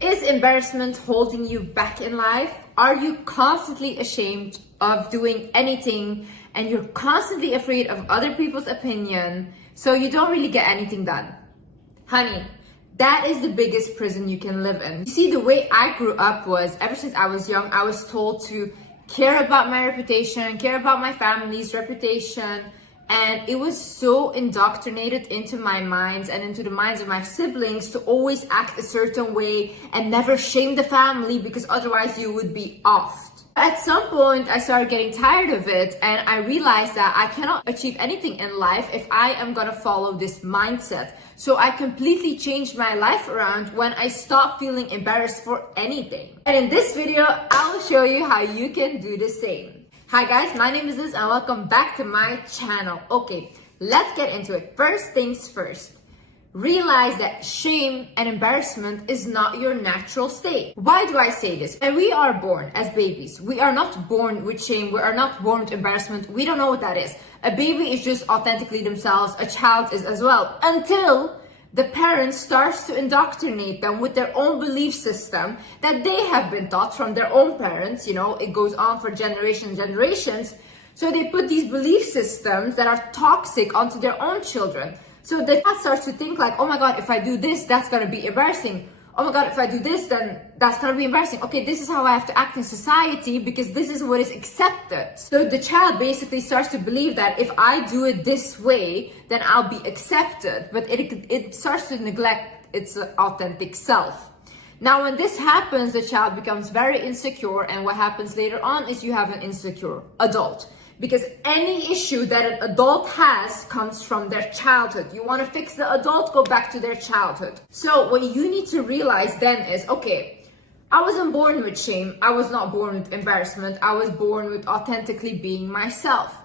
Is embarrassment holding you back in life? Are you constantly ashamed of doing anything and you're constantly afraid of other people's opinion, so you don't really get anything done? Honey, that is the biggest prison you can live in. You see, the way I grew up was, ever since I was young, I was told to care about my reputation, care about my family's reputation, and it was so indoctrinated into my minds and into the minds of my siblings to always act a certain way and never shame the family, because otherwise you would be offed. At some point, I started getting tired of it, and I realized that I cannot achieve anything in life if I am gonna follow this mindset. So I completely changed my life around when I stopped feeling embarrassed for anything. And in this video, I'll show you how you can do the same. Hi guys, my name is Liz and welcome back to my channel. Okay, let's get into it. First things first. Realize that shame and embarrassment is not your natural state. Why do I say this? And we are born as babies. We are not born with shame. We are not born with embarrassment. We don't know what that is. A baby is just authentically themselves. A child is as well. Until the parent starts to indoctrinate them with their own belief system that they have been taught from their own parents. You know, it goes on for generations and generations. So they put these belief systems that are toxic onto their own children. So the child starts to think like, oh my God, if I do this, that's gonna be embarrassing. Oh my God, if I do this, then that's gonna be embarrassing. Okay, this is how I have to act in society because this is what is accepted. So the child basically starts to believe that if I do it this way, then I'll be accepted. But it starts to neglect its authentic self. Now, when this happens, the child becomes very insecure, and what happens later on is you have an insecure adult. Because any issue that an adult has comes from their childhood. You want to fix the adult, go back to their childhood. So what you need to realize then is, okay, I wasn't born with shame. I was not born with embarrassment. I was born with authentically being myself.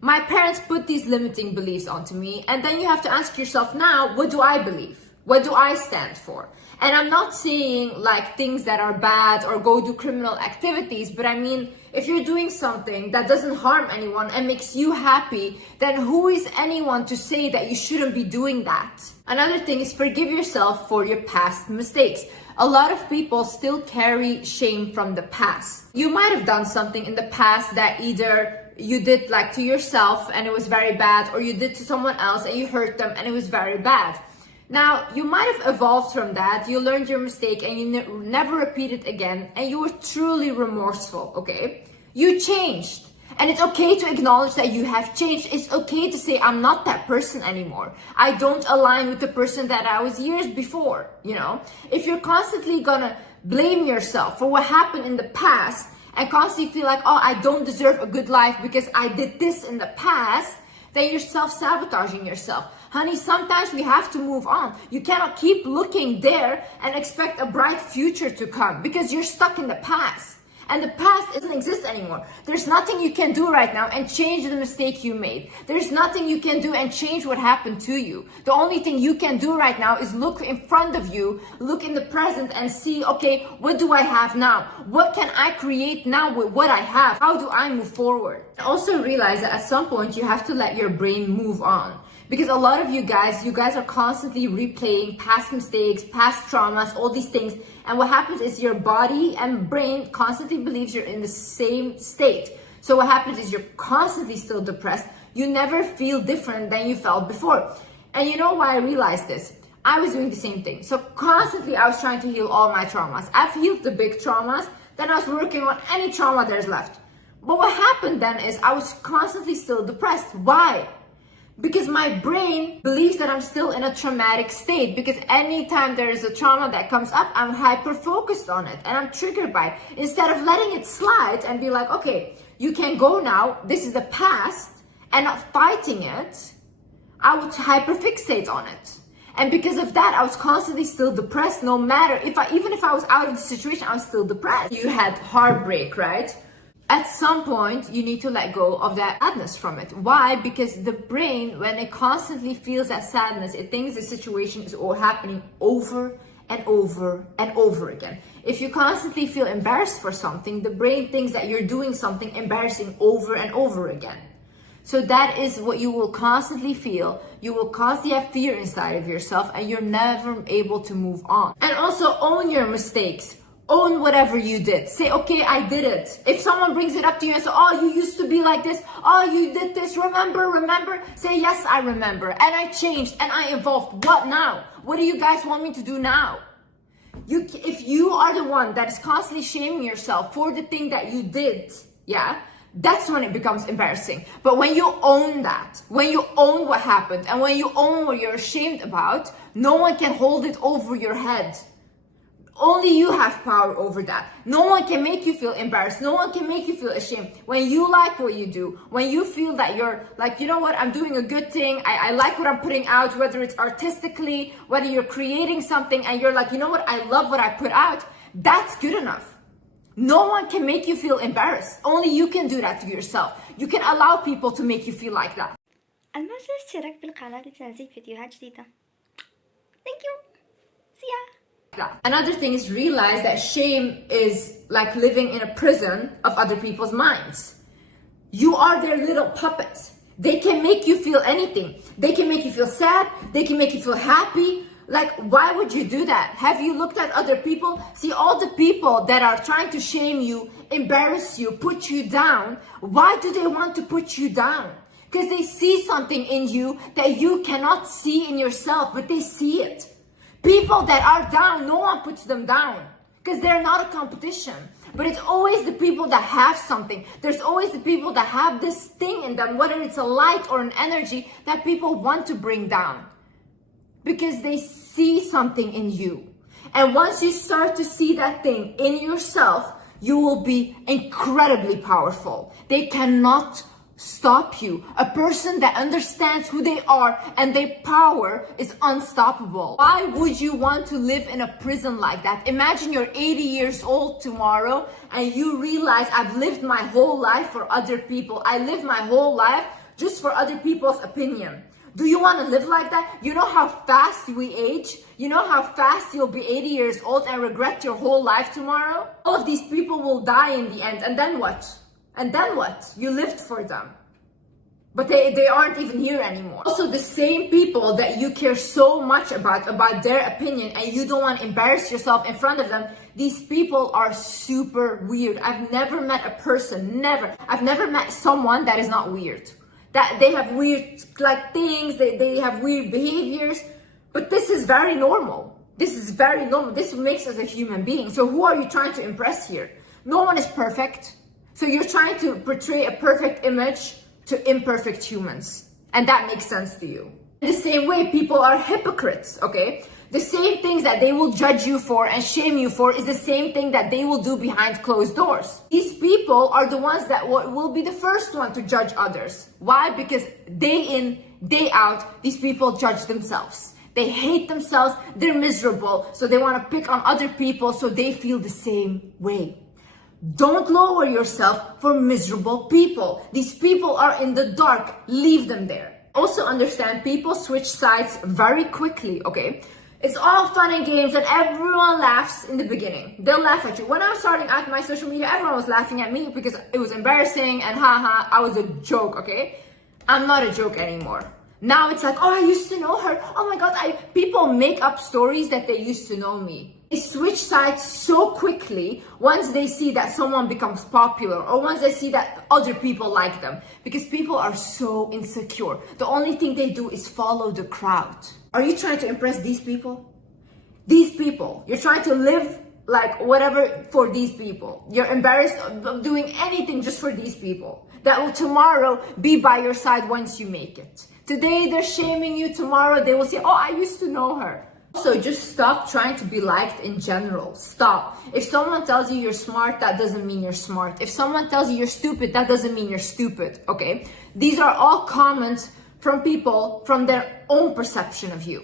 My parents put these limiting beliefs onto me, and then you have to ask yourself now, what do I believe? What do I stand for? And I'm not saying like things that are bad or go do criminal activities, but I mean, if you're doing something that doesn't harm anyone and makes you happy, then who is anyone to say that you shouldn't be doing that? Another thing is forgive yourself for your past mistakes. A lot of people still carry shame from the past. You might have done something in the past that either you did like to yourself and it was very bad, or you did to someone else and you hurt them and it was very bad. Now, you might have evolved from that, you learned your mistake and you never repeat it again, and you were truly remorseful, okay? You changed. And it's okay to acknowledge that you have changed. It's okay to say, I'm not that person anymore. I don't align with the person that I was years before, you know? If you're constantly gonna blame yourself for what happened in the past and constantly feel like, oh, I don't deserve a good life because I did this in the past, then you're self-sabotaging yourself. Honey, sometimes we have to move on. You cannot keep looking there and expect a bright future to come because you're stuck in the past. And the past doesn't exist anymore. There's nothing you can do right now and change the mistake you made. There's nothing you can do and change what happened to you. The only thing you can do right now is look in front of you, look in the present and see, okay, what do I have now? What can I create now with what I have? How do I move forward? And also realize that at some point you have to let your brain move on. Because a lot of you guys are constantly replaying past mistakes, past traumas, all these things. And what happens is your body and brain constantly believes you're in the same state. So what happens is you're constantly still depressed. You never feel different than you felt before. And you know why I realized this? I was doing the same thing. So constantly I was trying to heal all my traumas. I've healed the big traumas. Then I was working on any trauma there's left. But what happened then is I was constantly still depressed. Why? Because my brain believes that I'm still in a traumatic state, because anytime there is a trauma that comes up, I'm hyper focused on it and I'm triggered by it. Instead of letting it slide and be like, okay, you can go now, this is the past, and not fighting it, I would hyper fixate on it. And because of that, I was constantly still depressed, no matter even if I was out of the situation, I was still depressed. You had heartbreak, right? At some point, you need to let go of that sadness from it. Why? Because the brain, when it constantly feels that sadness, it thinks the situation is all happening over and over and over again. If you constantly feel embarrassed for something, the brain thinks that you're doing something embarrassing over and over again. So that is what you will constantly feel. You will constantly have fear inside of yourself, and you're never able to move on. And also own your mistakes. Own whatever you did. Say, okay, I did it. If someone brings it up to you and says, oh, you used to be like this. Oh, you did this. Remember? Say, yes, I remember. And I changed and I evolved. What now? What do you guys want me to do now? If you are the one that is constantly shaming yourself for the thing that you did, yeah, that's when it becomes embarrassing. But when you own that, when you own what happened, and when you own what you're ashamed about, no one can hold it over your head. Only you have power over that. No one can make you feel embarrassed. No one can make you feel ashamed. When you like what you do, when you feel that you're like, you know what, I'm doing a good thing. I like what I'm putting out, whether it's artistically, whether you're creating something and you're like, you know what, I love what I put out. That's good enough. No one can make you feel embarrassed. Only you can do that to yourself. You can allow people to make you feel like that. المجال الاشتراك بالقناة لتنزيل فيديوهات جديدة. Thank you. See ya. Another thing is realize that shame is like living in a prison of other people's minds. You are their little puppets. They can make you feel anything. They can make you feel sad. They can make you feel happy. Like, why would you do that? Have you looked at other people? See, all the people that are trying to shame you, embarrass you, put you down, why do they want to put you down? Because they see something in you that you cannot see in yourself, but they see it. People that are down, no one puts them down because they're not a competition. But it's always the people that have something. There's always the people that have this thing in them, whether it's a light or an energy that people want to bring down because they see something in you. And once you start to see that thing in yourself, you will be incredibly powerful. They cannot stop you. A person that understands who they are and their power is unstoppable. Why would you want to live in a prison like that? Imagine you're 80 years old tomorrow and you realize I've lived my whole life for other people. I lived my whole life just for other people's opinion. Do you want to live like that? You know how fast we age? You know how fast you'll be 80 years old and regret your whole life tomorrow? All of these people will die in the end, and then what? And then what? You lived for them. But they aren't even here anymore. Also, the same people that you care so much about their opinion, and you don't want to embarrass yourself in front of them, these people are super weird. I've never met a person, I've never met someone that is not weird. That they have weird like things, they have weird behaviors, but this is very normal. This is very normal. This makes us a human being. So who are you trying to impress here? No one is perfect. So you're trying to portray a perfect image to imperfect humans. And that makes sense to you. In the same way, people are hypocrites, okay? The same things that they will judge you for and shame you for is the same thing that they will do behind closed doors. These people are the ones that will be the first one to judge others. Why? Because day in, day out, these people judge themselves. They hate themselves, they're miserable, so they want to pick on other people so they feel the same way. Don't lower yourself for miserable people. These people are in the dark. Leave them there. Also understand people switch sides very quickly, okay? It's all fun and games and everyone laughs in the beginning. They'll laugh at you. When I was starting out my social media, everyone was laughing at me because it was embarrassing and haha, I was a joke, okay? I'm not a joke anymore. Now it's like, oh, I used to know her. Oh my God, people make up stories that they used to know me. They switch sides so quickly once they see that someone becomes popular or once they see that other people like them, because people are so insecure. The only thing they do is follow the crowd. Are you trying to impress these people? These people. You're trying to live like whatever for these people. You're embarrassed of doing anything just for these people that will tomorrow be by your side once you make it. Today they're shaming you, tomorrow they will say, oh, I used to know her. So just stop trying to be liked in general. Stop. If someone tells you you're smart, that doesn't mean you're smart. If someone tells you you're stupid, that doesn't mean you're stupid, okay? These are all comments from people from their own perception of you.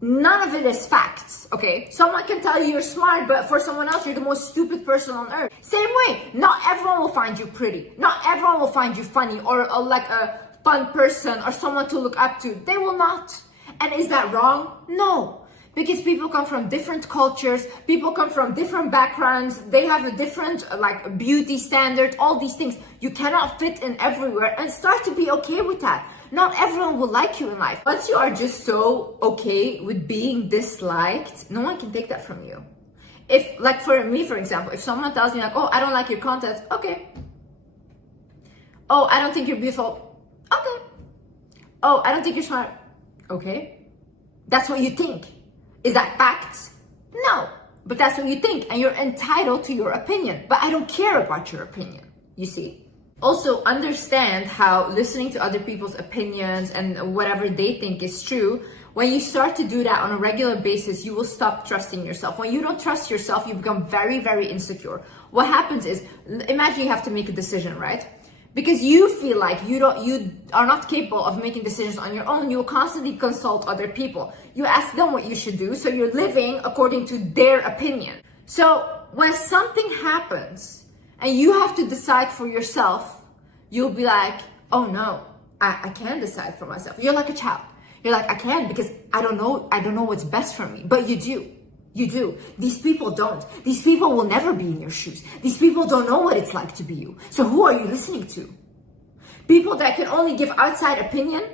None of it is facts, okay? Someone can tell you you're smart, but for someone else, you're the most stupid person on earth. Same way, not everyone will find you pretty. Not everyone will find you funny or like a fun person or someone to look up to. They will not. And is that wrong? No. Because people come from different cultures, people come from different backgrounds, they have a different like beauty standard, all these things. You cannot fit in everywhere, and start to be okay with that. Not everyone will like you in life. Once you are just so okay with being disliked, no one can take that from you. If, like for me, for example, if someone tells me like, oh, I don't like your content, okay. Oh, I don't think you're beautiful, okay. Oh, I don't think you're smart, okay. That's what you think. Is that fact? No, but that's what you think, and you're entitled to your opinion. But I don't care about your opinion, you see? Also, understand how listening to other people's opinions and whatever they think is true, when you start to do that on a regular basis, you will stop trusting yourself. When you don't trust yourself, you become very, very insecure. What happens is, imagine you have to make a decision, right? Because you feel like you are not capable of making decisions on your own, you will constantly consult other people. You ask them what you should do, so you're living according to their opinion. So when something happens and you have to decide for yourself, you'll be like, oh no, I can't decide for myself. You're like a child. You're like, I can't because I don't know what's best for me. But you do. You do. These people don't. These people will never be in your shoes. These people don't know what it's like to be you. So who are you listening to? People that can only give outside opinion?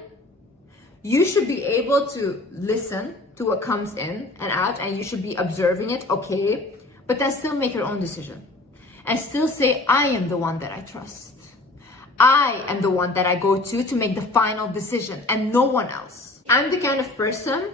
You should be able to listen to what comes in and out, and you should be observing it, okay? But then still make your own decision. And still say, I am the one that I trust. I am the one that I go to make the final decision, and no one else. I'm the kind of person,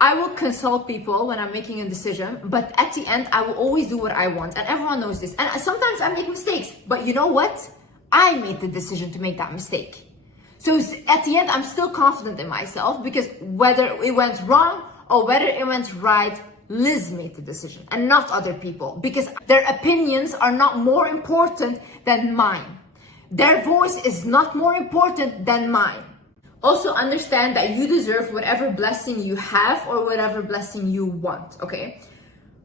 I will consult people when I'm making a decision, but at the end, I will always do what I want. And everyone knows this. And sometimes I make mistakes, but you know what? I made the decision to make that mistake. So at the end, I'm still confident in myself, because whether it went wrong or whether it went right, Liz made the decision and not other people, because their opinions are not more important than mine. Their voice is not more important than mine. Also understand that you deserve whatever blessing you have or whatever blessing you want, okay?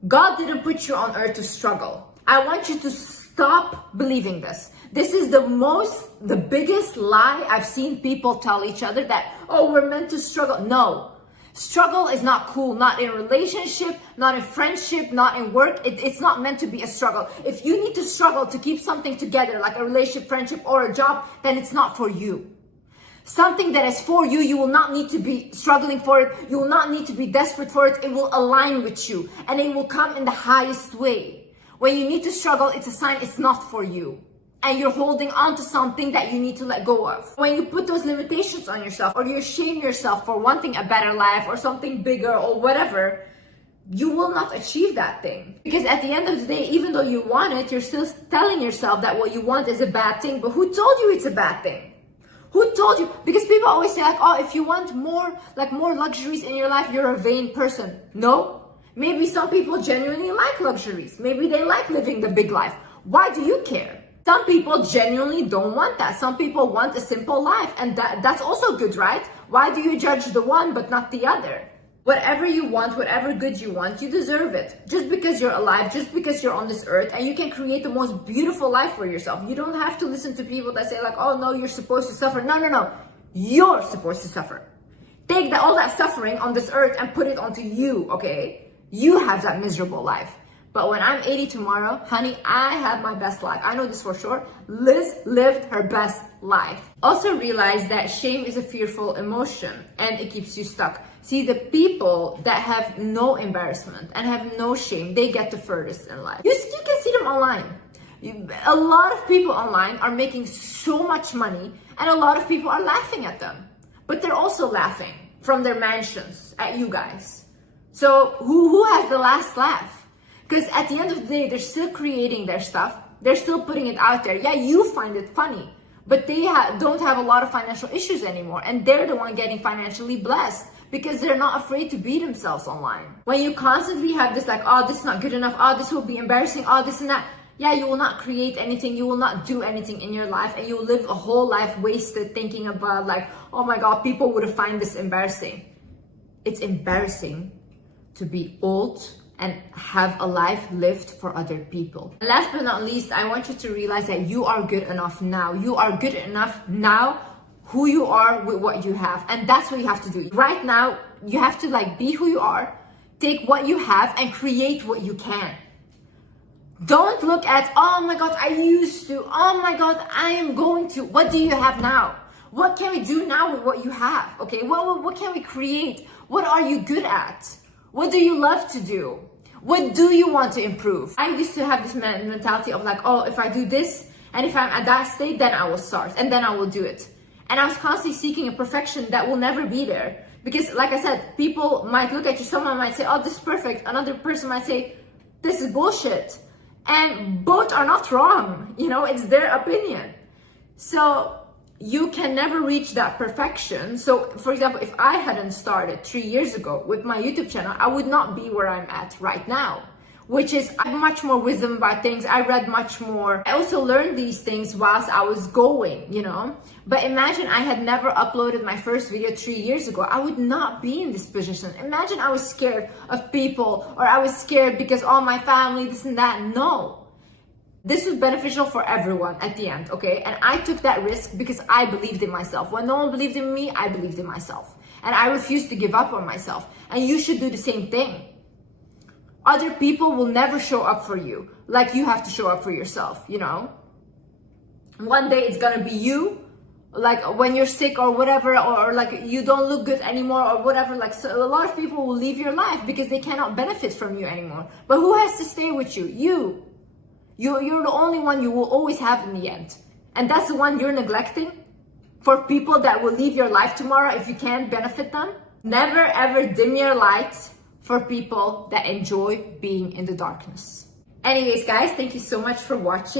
God didn't put you on earth to struggle. I want you to stop believing this. This is the biggest lie I've seen people tell each other, that, oh, we're meant to struggle. No, struggle is not cool, not in relationship, not in friendship, not in work. It's not meant to be a struggle. If you need to struggle to keep something together, like a relationship, friendship, or a job, then it's not for you. Something that is for you, you will not need to be struggling for it. You will not need to be desperate for it. It will align with you, and it will come in the highest way. When you need to struggle, it's a sign it's not for you, and you're holding on to something that you need to let go of. When you put those limitations on yourself, or you shame yourself for wanting a better life or something bigger or whatever, you will not achieve that thing. Because at the end of the day, even though you want it, you're still telling yourself that what you want is a bad thing. But who told you it's a bad thing? Who told you? Because people always say like, oh, if you want more luxuries in your life, you're a vain person. No. Maybe some people genuinely like luxuries. Maybe they like living the big life. Why do you care? Some people genuinely don't want that. Some people want a simple life, and that's also good, right? Why do you judge the one but not the other? Whatever you want, whatever good you want, you deserve it. Just because you're alive, just because you're on this earth, and you can create the most beautiful life for yourself. You don't have to listen to people that say like, oh no, you're supposed to suffer. No. You're supposed to suffer. Take all that suffering on this earth and put it onto you, okay? You have that miserable life. But when I'm 80 tomorrow, honey, I had my best life. I know this for sure. Liz lived her best life. Also realize that shame is a fearful emotion, and it keeps you stuck. See, the people that have no embarrassment and have no shame, they get the furthest in life. You can see them online. A lot of people online are making so much money, and a lot of people are laughing at them. But they're also laughing from their mansions at you guys. So who has the last laugh? Because at the end of the day, they're still creating their stuff. They're still putting it out there. Yeah, you find it funny, but they don't have a lot of financial issues anymore. And they're the one getting financially blessed because they're not afraid to be themselves online. When you constantly have this like, oh, this is not good enough. Oh, this will be embarrassing. Oh, this and that. Yeah, you will not create anything. You will not do anything in your life. And you will live a whole life wasted thinking about like, oh my God, people would find this embarrassing. It's embarrassing to be old and have a life lived for other people. And last but not least, I want you to realize that you are good enough now. You are good enough now, who you are with what you have. And that's what you have to do. Right now, you have to like be who you are, take what you have and create what you can. Don't look at, oh my God, I used to, oh my God, I am going to. What do you have now? What can we do now with what you have? Okay, what can we create? What are you good at? What do you love to do? What do you want to improve? I used to have this mentality of like, oh, if I do this, and if I'm at that state, then I will start, and then I will do it. And I was constantly seeking a perfection that will never be there. Because like I said, people might look at you, someone might say, oh, this is perfect. Another person might say, this is bullshit. And both are not wrong, you know, it's their opinion. So you can never reach that perfection. So for example, if I hadn't started 3 years ago with my YouTube channel, I would not be where I'm at right now, which is I have much more wisdom about things. I read much more. I also learned these things whilst I was going, you know. But imagine I had never uploaded my first video 3 years ago. I would not be in this position. Imagine I was scared of people, or I was scared because all my family, this and that. No. This was beneficial for everyone at the end, okay? And I took that risk because I believed in myself. When no one believed in me, I believed in myself. And I refused to give up on myself. And you should do the same thing. Other people will never show up for you like you have to show up for yourself, you know? One day it's gonna be you, like when you're sick or whatever, or like you don't look good anymore or whatever. Like, so a lot of people will leave your life because they cannot benefit from you anymore. But who has to stay with you? You. You're the only one you will always have in the end. And that's the one you're neglecting for people that will leave your life tomorrow if you can't benefit them. Never ever dim your light for people that enjoy being in the darkness. Anyways, guys, thank you so much for watching.